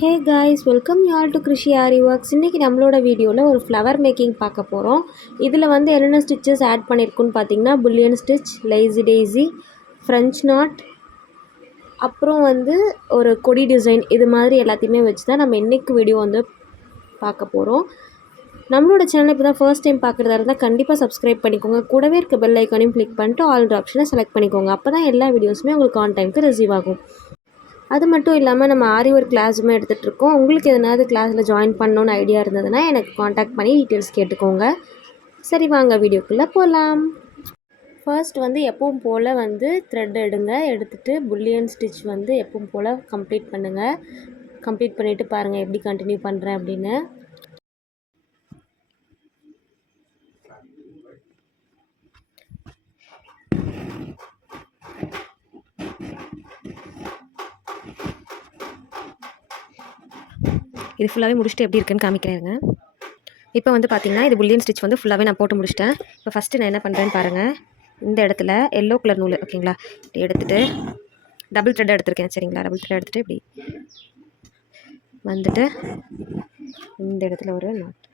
Hey guys, welcome you all to Krishi aari works. இன்றைக்கி நம்மளோட வீடியோவில் ஒரு ஃப்ளவர் மேக்கிங் பார்க்க போகிறோம். இதில் வந்து என்னென்ன ஸ்டிச்சஸ் ஆட் பண்ணியிருக்குன்னு பார்த்தீங்கன்னா, bullion stitch, lazy daisy, French not, அப்புறம் வந்து ஒரு கொடி டிசைன். இது மாதிரி எல்லாத்தையுமே வச்சு தான் நம்ம இன்றைக்கு வீடியோ வந்து பார்க்க போகிறோம். நம்மளோட சேனல் இப்போ தான் ஃபர்ஸ்ட் டைம் பார்க்குறதா இருந்தால் கண்டிப்பாக சப்ஸ்கிரைப் பண்ணிக்கோங்க. கூடவே இருக்க பெல் ஐக்கானையும் கிளிக் பண்ணிட்டு ஆல் ஆப்ஷனை செலக்ட் பண்ணிக்கோங்க. அப்போ தான் எல்லா வீடியோஸுமே உங்களுக்கு ஆன் டைமுக்கு ரிசீவ் ஆகும். அது மட்டும் இல்லாமல் நம்ம ஆரி ஒர்க் கிளாஸுமே எடுத்துகிட்ருக்கோம். உங்களுக்கு எதனாவது கிளாஸில் ஜாயின் பண்ணணுன்னு ஐடியா இருந்ததுன்னா எனக்கு காண்டாக்ட் பண்ணி டீட்டெயில்ஸ் கேட்டுக்கோங்க. சரி, வாங்க வீடியோக்குள்ளே போகலாம். ஃபர்ஸ்ட் வந்து எப்பவும் போல் வந்து த்ரெட் எடுத்துகிட்டு புல்லியன் ஸ்டிச் வந்து எப்பவும் போல் கம்ப்ளீட் பண்ணுங்கள். கம்ப்ளீட் பண்ணிவிட்டு பாருங்கள் எப்படி கண்டினியூ பண்ணுறேன் அப்படின்னு. இது ஃபுல்லாகவே முடிச்சுட்டு எப்படி இருக்குன்னு காமிக்கிறேங்க. இப்போ வந்து பார்த்திங்கன்னா இது புல்லியன் ஸ்டிச் வந்து ஃபுல்லாகவே நான் போட்டு முடிச்சிட்டேன். இப்போ ஃபஸ்ட்டு நான் என்ன பண்ணுறேன்னு பாருங்கள். இந்த இடத்துல எல்லோ கலர் நூல் ஓகேங்களா, இப்படி எடுத்துகிட்டு டபுள் த்ரெட் எடுத்துருக்கேன் சரிங்களா. டபுள் த்ரெட் எடுத்துகிட்டு இப்படி வந்துட்டு இந்த இடத்துல ஒரு நாட்.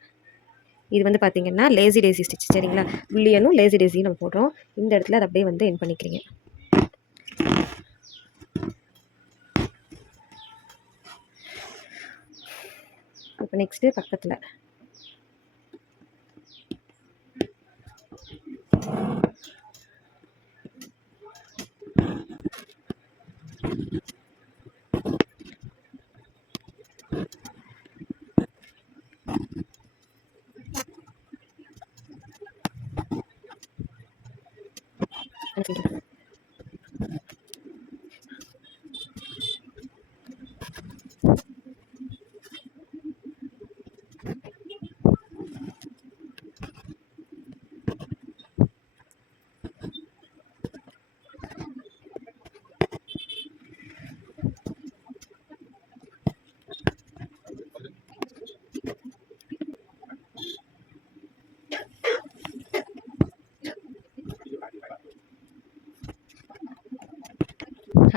இது வந்து பார்த்திங்கன்னா லேசி டேசி ஸ்டிச் சரிங்களா. புல்லியனும் லேசி டேசியும் நம்ம போடுறோம். இந்த இடத்துல அதை அப்படியே வந்து என் பண்ணிக்கிறீங்க. இப்போ நெக்ஸ்ட்டு பக்கத்தில்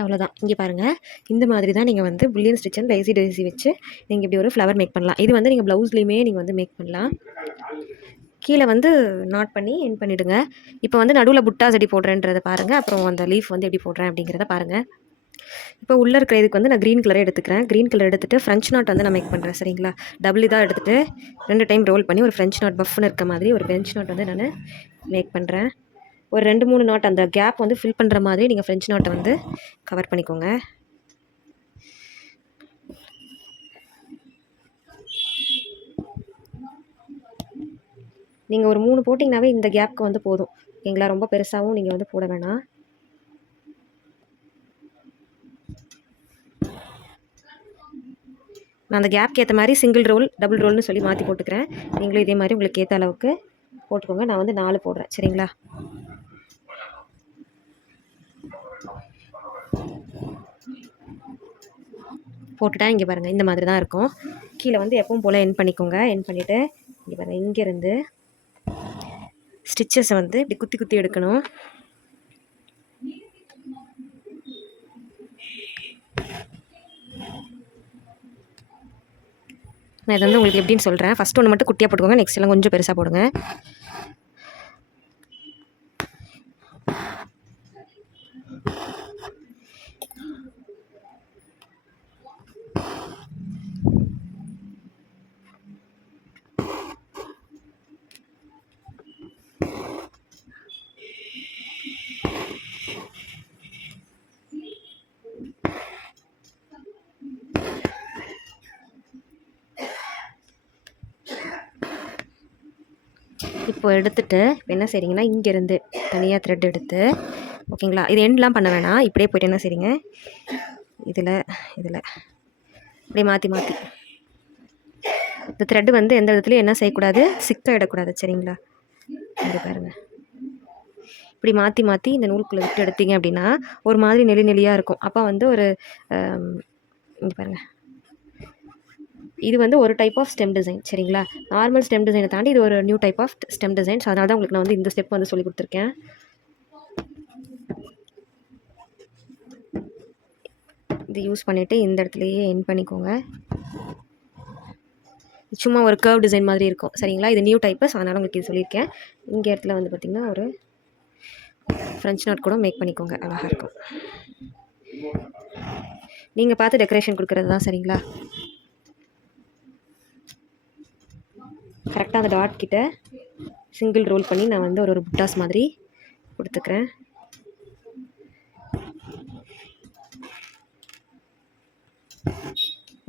அவ்வளோதான். இங்கே பாருங்கள், இந்த மாதிரி தான் நீங்கள் வந்து bullion stitch and lazy daisy வச்சு நீங்கள் இப்படி ஒரு ஃப்ளவர் மேக் பண்ணலாம். இது வந்து நீங்கள் ப்ளவுஸ்லேயுமே நீங்கள் வந்து மேக் பண்ணலாம். கீழே வந்து நாட் பண்ணி என் பண்ணிவிடுங்க. இப்போ வந்து நடுவில் புட்டா செடி போடுறேன்றதை பாருங்கள். அப்புறம் அந்த லீஃப் வந்து எப்படி போடுறேன் அப்படிங்கிறத பாருங்கள். இப்போ உள்ளே இருக்கிற இதுக்கு வந்து நான் க்ரீன் கலரே எடுத்துக்கிறேன். க்ரீன் கலர் எடுத்துகிட்டு ஃப்ரெஞ்ச் நாட் வந்து நான் மேக் பண்ணுறேன் சரிங்களா. டபுள் இதாக எடுத்துகிட்டு 2 டைம் ரோல் பண்ணி ஒரு ஃப்ரெஞ்ச் நாட் பஃப்னு இருக்க மாதிரி ஒரு ஃப்ரெஞ்ச் நாட் வந்து நான் மேக் பண்ணுறேன். ஒரு 2-3 நாட் அந்த கேப் வந்து ஃபில் பண்ணுற மாதிரி நீங்கள் ஃப்ரெஞ்ச் நாட்டை வந்து கவர் பண்ணிக்கோங்க. நீங்கள் ஒரு 3 போட்டிங்கனாவே இந்த கேப்க்கு வந்து போதும் ஓகேங்களா. ரொம்ப பெருசாகவும் நீங்கள் வந்து போட வேணாம். நான் அந்த கேப்க்கு ஏற்ற மாதிரி சிங்கிள் ரோல் டபுள் ரோல்னு சொல்லி மாற்றி போட்டுக்கிறேன். நீங்களும் இதே மாதிரி உங்களுக்கு ஏற்ற அளவுக்கு போட்டுக்கோங்க. நான் வந்து 4 போடுறேன் சரிங்களா. போட்டுட்டா இங்கே பாருங்கள் இந்த மாதிரி தான் இருக்கும். கீழே வந்து எப்பவும் போல் என் பண்ணிக்கோங்க. என் பண்ணிவிட்டு இங்கே பாருங்கள், இங்கேருந்து ஸ்டிச்சஸை வந்து இப்படி குத்தி குத்தி எடுக்கணும். நான் இதை வந்து உங்களுக்கு எப்படின்னு சொல்கிறேன். ஃபஸ்ட்டு ஒன்று மட்டும் குட்டியாக போட்டுக்கோங்க, நெக்ஸ்ட் எல்லாம் கொஞ்சம் பெருசாக போடுங்க. இப்போ எடுத்துகிட்டு என்ன செய்றீங்கன்னா, இங்கேருந்து தனியாக த்ரெட் எடுத்து ஓகேங்களா. இது எண்ட்லாம் பண்ண வேணாம். இப்படியே போய்ட்டு என்ன செய்றீங்க, இதில் அப்படியே மாற்றி மாற்றி இந்த த்ரெட்டு வந்து எந்த இடத்துலையும் என்ன செய்யக்கூடாது, சிக்க இடக்கூடாது சரிங்களா. இங்கே பாருங்கள், இப்படி மாற்றி மாற்றி இந்த நூலுக்குள்ளே விட்டு எடுத்தீங்க அப்படின்னா ஒரு மாதிரி நெளி நெளியாக இருக்கும். அப்போ வந்து ஒரு இங்கே பாருங்கள், இது வந்து ஒரு டைப் ஆஃப் ஸ்டெம் டிசைன் சரிங்களா. நார்மல் ஸ்டெம் டிசைனை தாண்டி இது ஒரு new type of stem design. So அதனால தான் உங்களுக்கு நான் வந்து இந்த ஸ்டெப் வந்து சொல்லி கொடுத்துருக்கேன். இது யூஸ் பண்ணிவிட்டு இந்த இடத்துலையே எண்ட் பண்ணிக்கோங்க. சும்மா ஒரு கர்வ் டிசைன் மாதிரி இருக்கும் சரிங்களா. இது நியூ டைப்பு, ஸோ அதனால் உங்களுக்கு இது சொல்லியிருக்கேன். இங்கே இடத்துல வந்து பார்த்திங்கன்னா ஒரு ஃப்ரெஞ்ச் நாட் கூட மேக் பண்ணிக்கோங்க, அழகாக இருக்கும். நீங்கள் பார்த்து டெக்கரேஷன் கொடுக்குறது தான் சரிங்களா. கரெக்டாக அந்த டாட் கிட்ட சிங்கிள் ரோல் பண்ணி நான் வந்து ஒரு புட்டாஸ் மாதிரி கொடுத்துக்கிறேன்.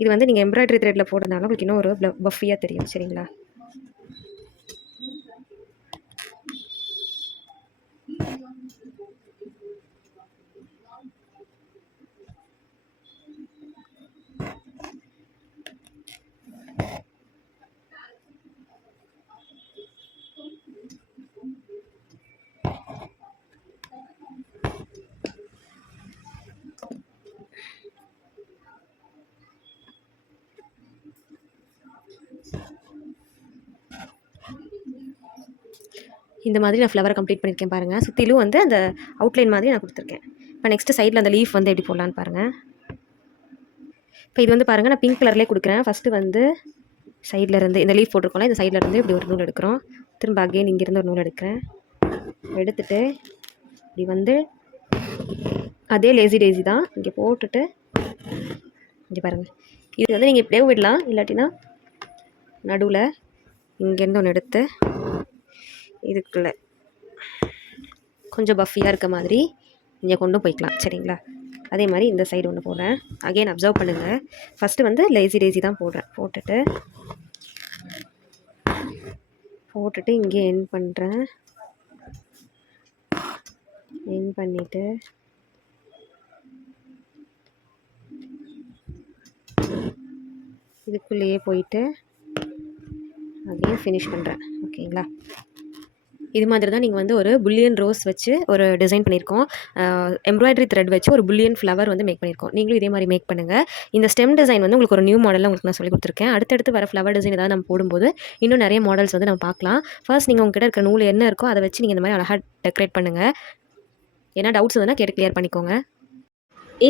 இது வந்து நீங்கள் எம்ப்ராய்டரி த்ரெட்டில் போடுறதுனால உங்களுக்கு இன்னும் ஒரு பஃபியாக தெரியும் சரிங்களா. இந்த மாதிரி நான் ஃப்ளவரை கம்ப்ளீட் பண்ணியிருக்கேன் பாருங்கள். சுற்றிலும் வந்து அந்த அவுட்லைன் மாதிரி நான் கொடுத்துருக்கேன். இப்போ நெக்ஸ்ட்டு சைடில் அந்த லீஃப் வந்து எப்படி போடலான்னு பாருங்கள். இப்போ இது வந்து பாருங்கள், நான் பிங்க் கலர்லேயே கொடுக்குறேன். ஃபஸ்ட்டு வந்து சைடில் இருந்து இந்த லீஃப் போட்டிருக்கோம்ல, இந்த சைடில் இருந்து இப்படி ஒரு நூல் எடுக்கிறோம். திரும்ப அகெயின் இங்கேருந்து ஒரு நூல் எடுக்கிறேன். எடுத்துகிட்டு இப்படி வந்து அதே லேசி டேசி தான் இங்கே போட்டுட்டு இங்கே பாருங்கள். இது வந்து நீங்கள் இப்படியே விடலாம், இல்லாட்டினா நடுவில் இங்கேருந்து ஒன்று எடுத்து இதுக்குள்ளே கொஞ்சம் பஃபியாக இருக்க மாதிரி இங்கே கொண்டு போய்க்கலாம் சரிங்களா. அதே மாதிரி இந்த சைடு ஒன்று போடுறேன். அகெயின் அப்சர்வ் பண்ணுங்கள், ஃபஸ்ட்டு வந்து லேசி டேசி தான் போடுறேன். போட்டுட்டு இங்கே எண்ட் பண்ணுறேன். எண்ட் பண்ணிவிட்டு இதுக்குள்ளேயே போயிட்டு அகெயின் ஃபினிஷ் பண்ணுறேன் ஓகேங்களா. இது மாதிரி தான் நீங்கள் வந்து ஒரு புல்லியன் ரோஸ் வச்சு ஒரு டிசைன் பண்ணியிருக்கோம். எம்ப்ராய்டரி த்ரெட் வச்சு ஒரு புல்லியன் ஃப்ளவர் வந்து மேக் பண்ணியிருக்கோம். நீங்களும் இதே மாதிரி மேக் பண்ணுங்கள். இந்த ஸ்டெம் டிசைன் வந்து உங்களுக்கு ஒரு நியூ மாடலில் உங்களுக்கு நான் சொல்லி கொடுத்துருக்கேன். அடுத்தடுத்து வர ஃப்ளவர் டிசைன் ஏதாவது நம்ம போடும்போது இன்னும் நிறைய மாடல்ஸ் வந்து நம்ம பார்க்கலாம். ஃபர்ஸ்ட் நீங்கள் உங்ககிட்ட இருக்கிற நூல் என்ன இருக்கோ அதை வச்சு நீங்கள் இந்த மாதிரி அழகாக டெக்கரேட் பண்ணுங்கள். ஏன்னா டவுட்ஸ் இருந்ததுன்னா கேட்டு கிளியர் பண்ணிக்கோங்க.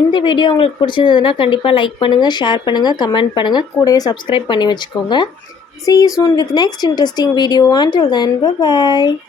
இந்த வீடியோ உங்களுக்கு பிடிச்சிருந்ததுன்னா கண்டிப்பாக லைக் பண்ணுங்கள், ஷேர் பண்ணுங்கள், கமெண்ட் பண்ணுங்கள், கூடவே சப்ஸ்கிரைப் பண்ணி வச்சுக்கோங்க. See you soon with next interesting video. Until then, bye bye.